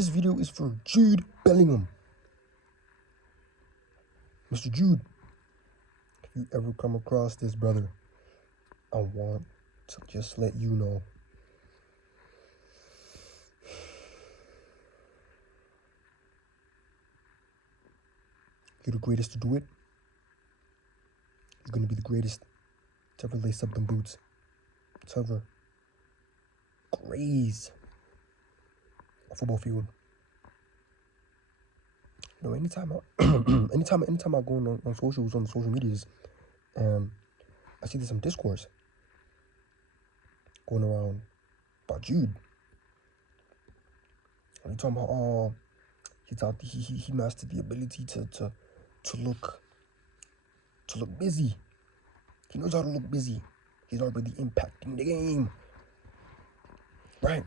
This video is for Jude Bellingham. Mr. Jude, if you ever come across this, brother, I want to just let you know. You're the greatest to do it. You're going to be the greatest to ever lace up them boots, to ever graze a football field. You know, anytime I go on socials, on the social medias, and I see there's some discourse going around about Jude. And they're talking about, oh, he mastered the ability to look busy. He knows how to look busy. He's not really impacting the game. Right?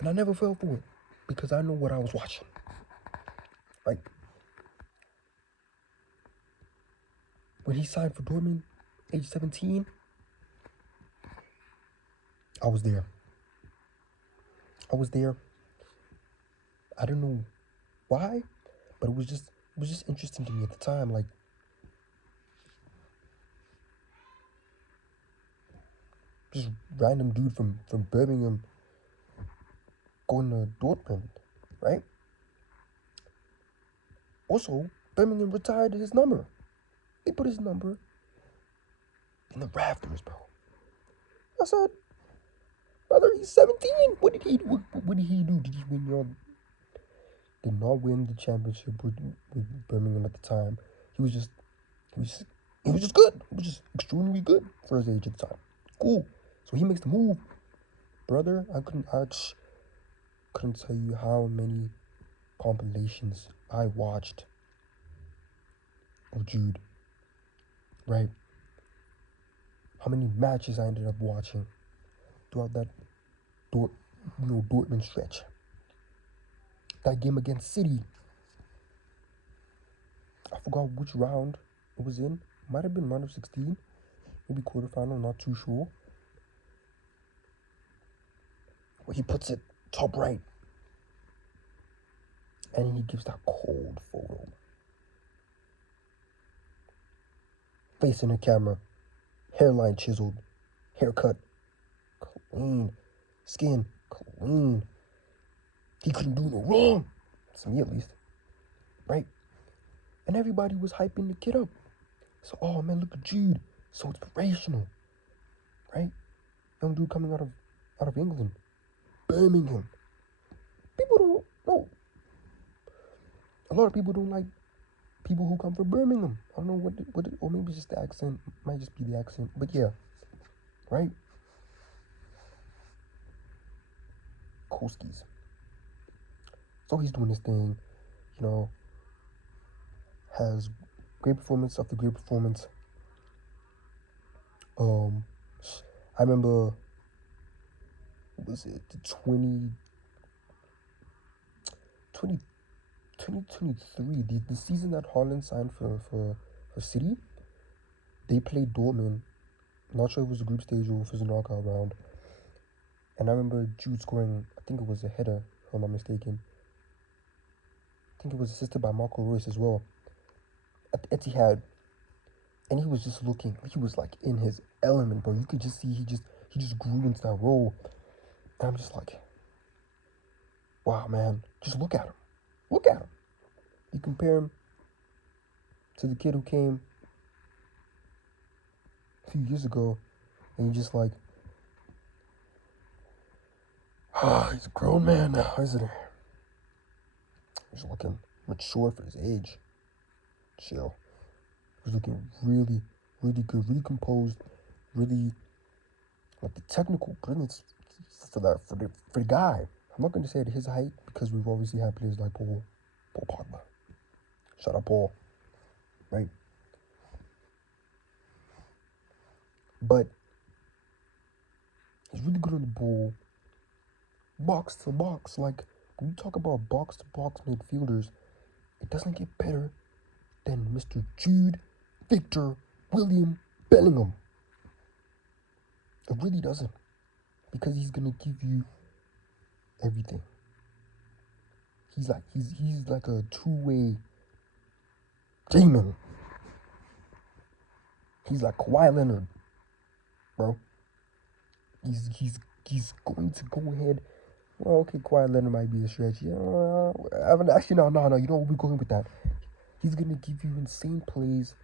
And I never fell for it because I know what I was watching. Right? When he signed for Dortmund, age 17, I was there. I don't know why, but it was just interesting to me at the time. Like, just random dude from Birmingham going to Dortmund, right? Also, Birmingham retired his number. They put his number in the rafters, bro. I said, brother, he's 17. What did he do? Did he win did not win the championship with Birmingham at the time. He was just good. He was just extremely good for his age at the time. Cool. So he makes the move. Brother, I couldn't tell you how many compilations I watched of Jude. Right? How many matches I ended up watching throughout that Dortmund stretch. That game against City, I forgot which round it was in. Might have been round of 16, maybe quarterfinal, not too sure. Where he puts it top right, and he gives that cold photo. Face in the camera, hairline chiseled, haircut clean, skin clean. He couldn't do no wrong. To me, at least. Right? And everybody was hyping the kid up. So, oh man, look at Jude. So inspirational. Right? Young dude coming out of England. Birmingham. People don't know. A lot of people don't like people who come from Birmingham. I don't know or maybe it's just the accent. It might just be the accent. But yeah. Right? Koskis. So he's doing his thing, has great performance after great performance. I remember, was it the 2023, the season that Haaland signed for City, they played Dortmund. Not sure if it was a group stage or if it was a knockout round. And I remember Jude scoring, I think it was a header, if I'm not mistaken. I think it was assisted by Marco Reus as well. At Etihad. And he was just looking, he was like in his element, bro. You could just see he just grew into that role. And I'm just like, wow, man, just look at him. Look at him. You compare him to the kid who came a few years ago, and you're just like, he's a grown man now, isn't he? He's looking mature for his age. Chill. He's looking really, really good, really composed, really like the technical brilliance for the guy. I'm not going to say at his height because we've obviously had players like Paul Pogba. Shout out Paul, right? But he's really good on the ball, box to box. Like when you talk about box to box midfielders, it doesn't get better than Mr. Jude Victor William Bellingham. It really doesn't, because he's gonna give you everything. He's like a two-way demon. He's like Kawhi Leonard, bro. He's going to go ahead. Well, okay, Kawhi Leonard might be a stretch. Yeah, actually, no. You know what, we're going with that. He's gonna give you insane plays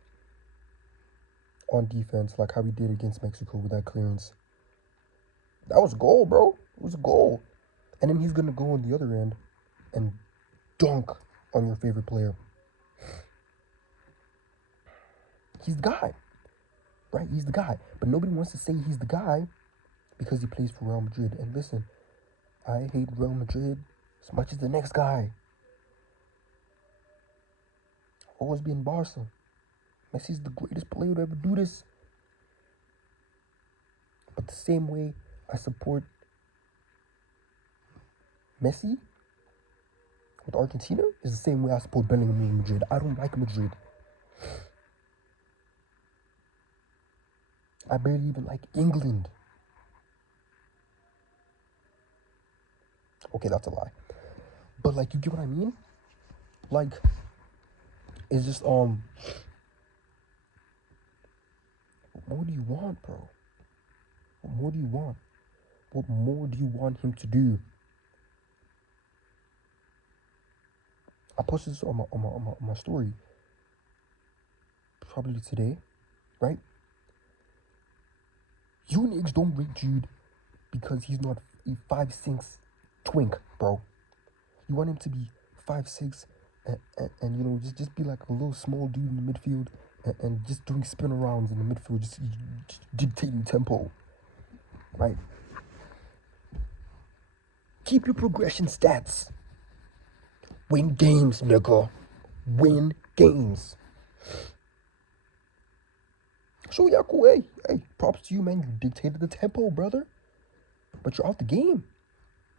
on defense, like how he did against Mexico with that clearance. That was a goal, bro. It was a goal. And then he's gonna go on the other end and dunk on your favorite player. He's the guy, right? He's the guy. But nobody wants to say he's the guy because he plays for Real Madrid. And listen, I hate Real Madrid as much as the next guy. I'll always be in Barca. Messi's the greatest player to ever do this. But the same way I support Messi with Argentina is the same way I support Bellingham with Madrid. I don't like Madrid. I barely even like England. Okay, that's a lie. But like, you get what I mean? Like, it's just what more do you want, bro? What more do you want? What more do you want him to do? I posted this on my story probably today, right? You niggas don't rate Jude because he's not a 5'6" twink, bro. You want him to be 5'6" and you know, just be like a little small dude in the midfield and just doing spin arounds in the midfield, just dictating tempo, right? Keep your progression stats. Win games, nigga. Win games. So yeah, cool. Hey, props to you, man. You dictated the tempo, brother. But you're out the game.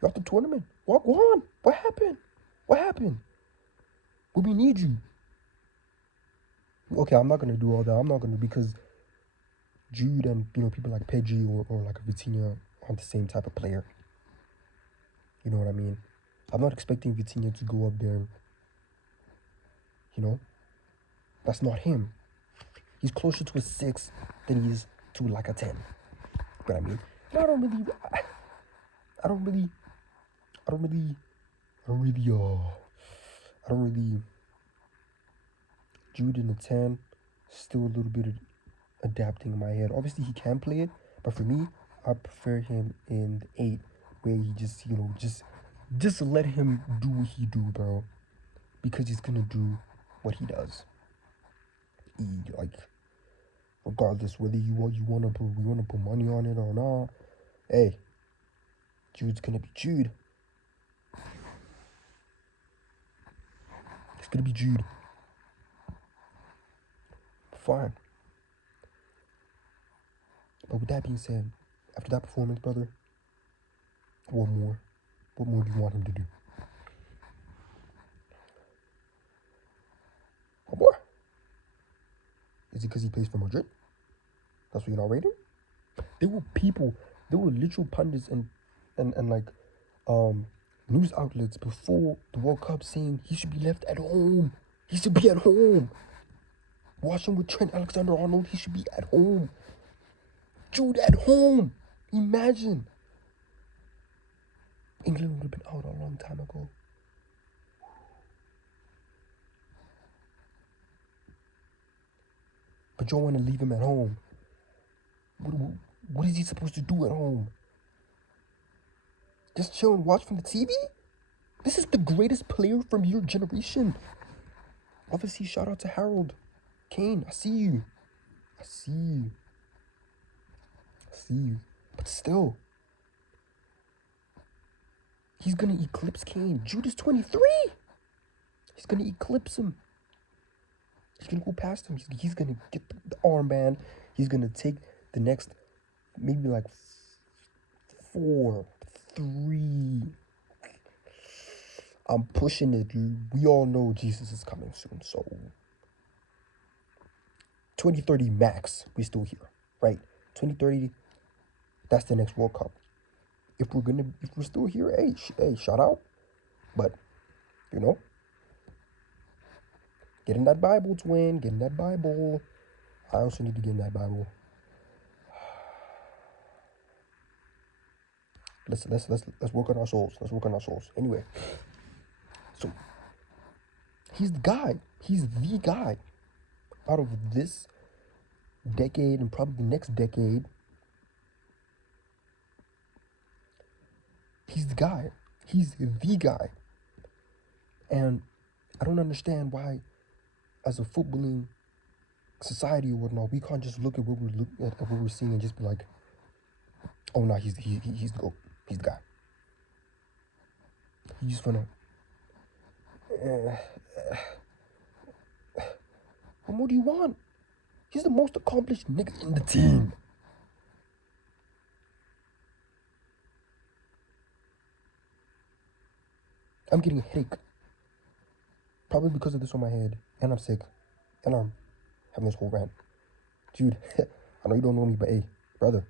You're out the tournament. Walk on. What happened? Well, we need you. Okay, I'm not gonna do all that. I'm not gonna, because Jude and, you know, people like Pedri or like Vitinha aren't the same type of player. You know what I mean? I'm not expecting Vitinha to go up there. You know, that's not him. He's closer to a 6 than he is to like a 10. You know what I mean? And I don't really Jude in the 10, still a little bit of adapting in my head. Obviously he can play it, but for me, I prefer him in the 8, where he just, you know, just let him do what he do, bro. Because he's gonna do what he does. Like, regardless whether we wanna put money on it or not. Hey, Jude's gonna be Jude. It's gonna be Jude. Fine. But with that being said, after that performance, brother, what more? What more do you want him to do? What more? Is it because he plays for Madrid? That's what you're not rating? There were literal pundits and like news outlets before the World Cup saying he should be left at home. He should be at home. Watching with Trent Alexander-Arnold, he should be at home. Jude at home. Imagine. England would have been out a long time ago. But you don't want to leave him at home. What is he supposed to do at home? Just chill and watch from the TV? This is the greatest player from your generation. Obviously, shout out to Harold Kane. I see you. But still, he's going to eclipse Kane. Jude is 23. He's going to eclipse him. He's going to go past him. He's going to get the armband. He's going to take the next, maybe like 4, 3. I'm pushing it. We all know Jesus is coming soon. So 2030 max, we still here, right? 2030, that's the next World Cup. If we're still here, hey, shout out. But You know? Get in that Bible, twin. Get in that Bible. I also need to get in that Bible. Let's work on our souls. Let's work on our souls. Anyway, so he's the guy. He's the guy out of this decade and probably the next decade. He's the guy. He's the guy. And I don't understand why, as a footballing society or whatnot, we can't just look at what we're seeing and just be like, oh no, he's the GOAT. He's the guy. He's just gonna. What more do you want? He's the most accomplished nigga in the team. I'm getting a headache. Probably because of this on my head. And I'm sick. And I'm having this whole rant. Dude, I know you don't know me, but hey, brother.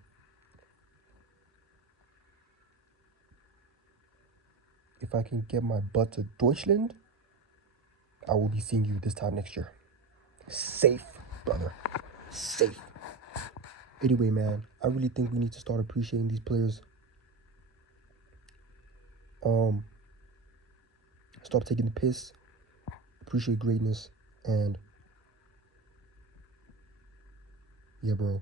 If I can get my butt to Deutschland, I will be seeing you this time next year. Safe, brother. Safe. Anyway, man, I really think we need to start appreciating these players. Stop taking the piss. Appreciate greatness. And yeah, bro.